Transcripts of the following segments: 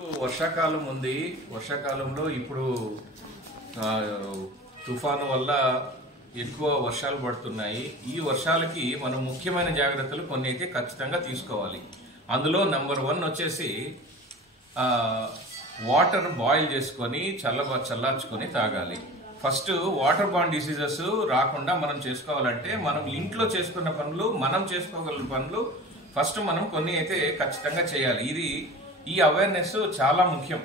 వర్షాకాలం ఉంది. వర్షాకాలంలో ఇప్పుడు తుఫాను వల్ల ఎక్కువ వర్షాలు పడుతున్నాయి. ఈ వర్షాలకి మనం ముఖ్యమైన జాగ్రత్తలు కొన్ని అయితే ఖచ్చితంగా తీసుకోవాలి. అందులో నెంబర్ 1 వచ్చేసి వాటర్ బాయిల్ చేసుకొని చల్లార్చుకొని తాగాలి. ఫస్ట్ వాటర్ బార్న్ డిసీజెస్ రాకుండా మనం చేసుకోవాలంటే మనం ఇంట్లో చేసుకున్న పనులు, మనం చేసుకోగలిగిన పనులు ఫస్ట్ మనం కొన్ని అయితే ఖచ్చితంగా చేయాలి. ఈ అవేర్నెస్ చాలా ముఖ్యం.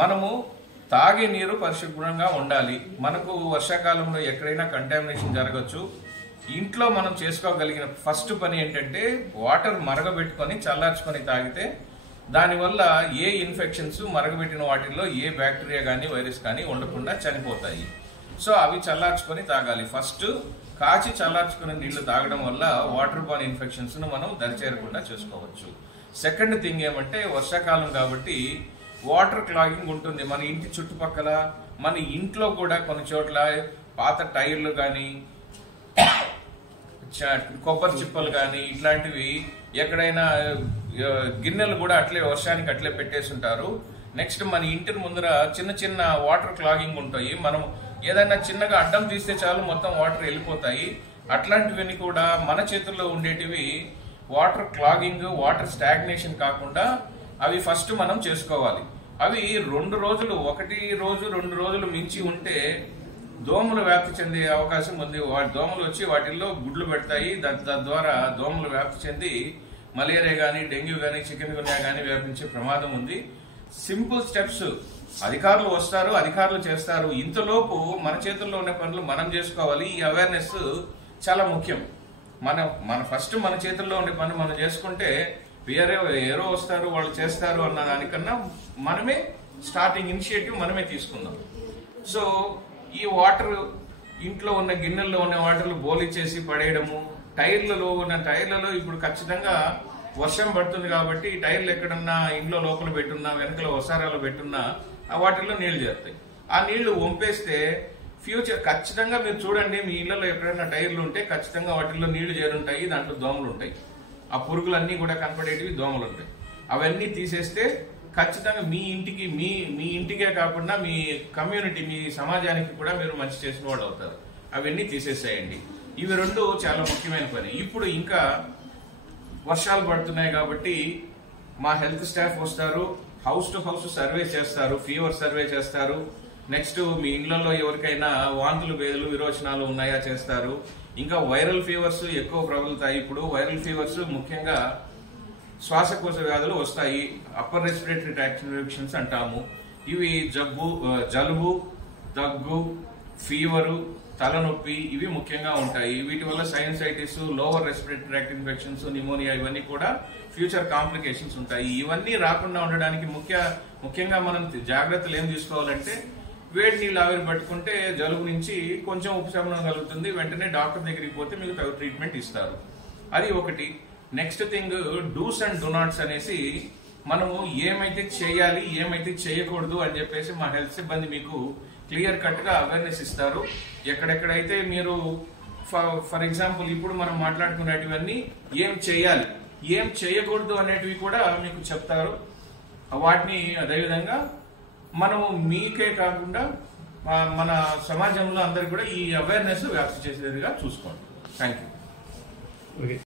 మనము తాగే నీరు పరిశుభ్రంగా ఉండాలి. మనకు వర్షాకాలంలో ఎక్కడైనా కంటామినేషన్ జరగచ్చు. ఇంట్లో మనం చేసుకోగలిగిన ఫస్ట్ పని ఏంటంటే వాటర్ మరగబెట్టుకొని చల్లార్చుకొని తాగితే దానివల్ల ఏ ఇన్ఫెక్షన్స్ మరగబెట్టిన వాటిల్లో ఏ బ్యాక్టీరియా కానీ వైరస్ కానీ ఉండకుండా చనిపోతాయి. సో అవి చల్లార్చుకొని తాగాలి. ఫస్ట్ కాచి చల్లార్చుకుని నీళ్లు తాగడం వల్ల వాటర్ బార్న్ ఇన్ఫెక్షన్స్ ను మనం దరిచేరకుండా చేసుకోవచ్చు. సెకండ్ థింగ్ ఏమంటే వర్షాకాలం కాబట్టి వాటర్ క్లాగింగ్ ఉంటుంది. మన ఇంటి చుట్టుపక్కల, మన ఇంట్లో కూడా కొన్ని చోట్ల పాత టైర్లు కానీ, కొబ్బరి చిప్పలు కానీ ఇట్లాంటివి ఎక్కడైనా గిన్నెలు కూడా అట్లే వర్షానికి అట్లే పెట్టేసి ఉంటారు. నెక్స్ట్ మన ఇంటి ముందర చిన్న చిన్న వాటర్ క్లాగింగ్ ఉంటాయి. మనం ఏదైనా చిన్నగా అడ్డం తీస్తే చాలు మొత్తం వాటర్ వెళ్ళిపోతాయి. అట్లాంటివన్నీ కూడా మన చేతుల్లో ఉండేటివి వాటర్ క్లాగింగ్, వాటర్ స్టాగ్నేషన్ కాకుండా అవి ఫస్ట్ మనం చేసుకోవాలి. అవి 2 రోజులు, 1 రోజు 2 రోజులు మించి ఉంటే దోమలు వ్యాప్తి చెందే అవకాశం ఉంది. దోమలు వచ్చి వాటిల్లో గుడ్లు పెడతాయి. తద్వారా దోమలు వ్యాప్తి చెంది మలేరియా కానీ, డెంగ్యూ కానీ, చికెన్ గున్యా కానీ వ్యాపించే ప్రమాదం ఉంది. సింపుల్ స్టెప్స్ అధికారులు వస్తారు, అధికారులు చేస్తారు. ఇంతలోపు మన చేతుల్లో ఉన్న పనులు మనం చేసుకోవాలి. ఈ అవేర్నెస్ చాలా ముఖ్యం. మన ఫస్ట్ మన చేతుల్లో ఉండే పని మనం చేసుకుంటే ఎవరో వస్తారు వాళ్ళు చేస్తారు అన్న దానికన్నా మనమే స్టార్టింగ్ ఇనిషియేటివ్ మనమే తీసుకుందాం. సో ఈ వాటర్ ఇంట్లో ఉన్న గిన్నెల్లో ఉన్న వాటర్లు బోలిచ్చేసి పడేయడము, టైర్లలో ఇప్పుడు ఖచ్చితంగా వర్షం పడుతుంది కాబట్టి టైర్లు ఎక్కడన్నా ఇంట్లో లోపల పెట్టున్నా, వెనకల వసారాలు పెట్టున్నా వాటిల్లో నీళ్లు చేరుతాయి. ఆ నీళ్లు వంపేస్తే ఫ్యూచర్ ఖచ్చితంగా మీరు చూడండి, మీ ఇళ్లలో ఎక్కడైనా టైర్లు ఉంటే ఖచ్చితంగా వాటిల్లో నీళ్లు చేరుంటాయి. దాంట్లో దోమలు ఉంటాయి. ఆ పురుగులన్నీ కూడా కనపడేటివి దోమలు ఉంటాయి. అవన్నీ తీసేస్తే ఖచ్చితంగా మీ ఇంటికే కాకుండా మీ కమ్యూనిటీ, మీ సమాజానికి కూడా మీరు మంచి చేసిన వాళ్ళు అవుతారు. అవన్నీ తీసేసేయండి. ఇవి 2 చాలా ముఖ్యమైన పని. ఇప్పుడు ఇంకా వర్షాలు పడుతున్నాయి కాబట్టి మా హెల్త్ స్టాఫ్ వస్తారు, హౌస్ టు హౌస్ సర్వే చేస్తారు, ఫీవర్ సర్వే చేస్తారు. నెక్స్ట్ మీ ఇళ్లలో ఎవరికైనా వాంతులు, బేదులు, విరోచనాలు ఉన్నాయా చేస్తారు. ఇంకా వైరల్ ఫీవర్స్ ఎక్కువ ప్రబలుతాయి. ఇప్పుడు వైరల్ ఫీవర్స్ ముఖ్యంగా శ్వాసకోశ వ్యాధులు వస్తాయి. అప్పర్ రెస్పిరేటరీ ట్రాక్ట్ ఇన్ఫెక్షన్స్ అంటాము. ఇవి జలుబు, దగ్గు, ఫీవరు, తలనొప్పి ఇవి ముఖ్యంగా ఉంటాయి. వీటి వల్ల sinusitis, lower respiratory tract infections, pneumonia ఇవన్నీ కూడా ఫ్యూచర్ కాంప్లికేషన్స్ ఉంటాయి. ఇవన్నీ రాకుండా ఉండడానికి ముఖ్యంగా మనం జాగ్రత్తలు ఏం తీసుకోవాలంటే వేడి నీళ్ళు ఆవిరి పట్టుకుంటే జలుబు నుంచి కొంచెం ఉపశమనం కలుగుతుంది. వెంటనే డాక్టర్ దగ్గరికి పోతే మీకు తగు ట్రీట్మెంట్ ఇస్తారు. అది ఒకటి. Next thing dos and do nots అనేసి మనము ఏమైతే చేయాలి, ఏమైతే చేయకూడదు అని చెప్పేసి మా హెల్త్ సిబ్బంది మీకు క్లియర్ కట్ గా అవేర్నెస్ ఇస్తారు. ఎక్కడెక్కడైతే మీరు ఫర్ ఎగ్జాంపుల్ ఇప్పుడు మనం మాట్లాడుకునేటివన్నీ ఏం చేయాలి, ఏం చేయకూడదు అనేటివి కూడా మీకు చెప్తారు. వాటిని అదేవిధంగా మనము మీకే కాకుండా మన సమాజంలో అందరికి కూడా ఈ అవేర్నెస్ వ్యాప్తి చేసేదిగా చూసుకోండి. Thank you.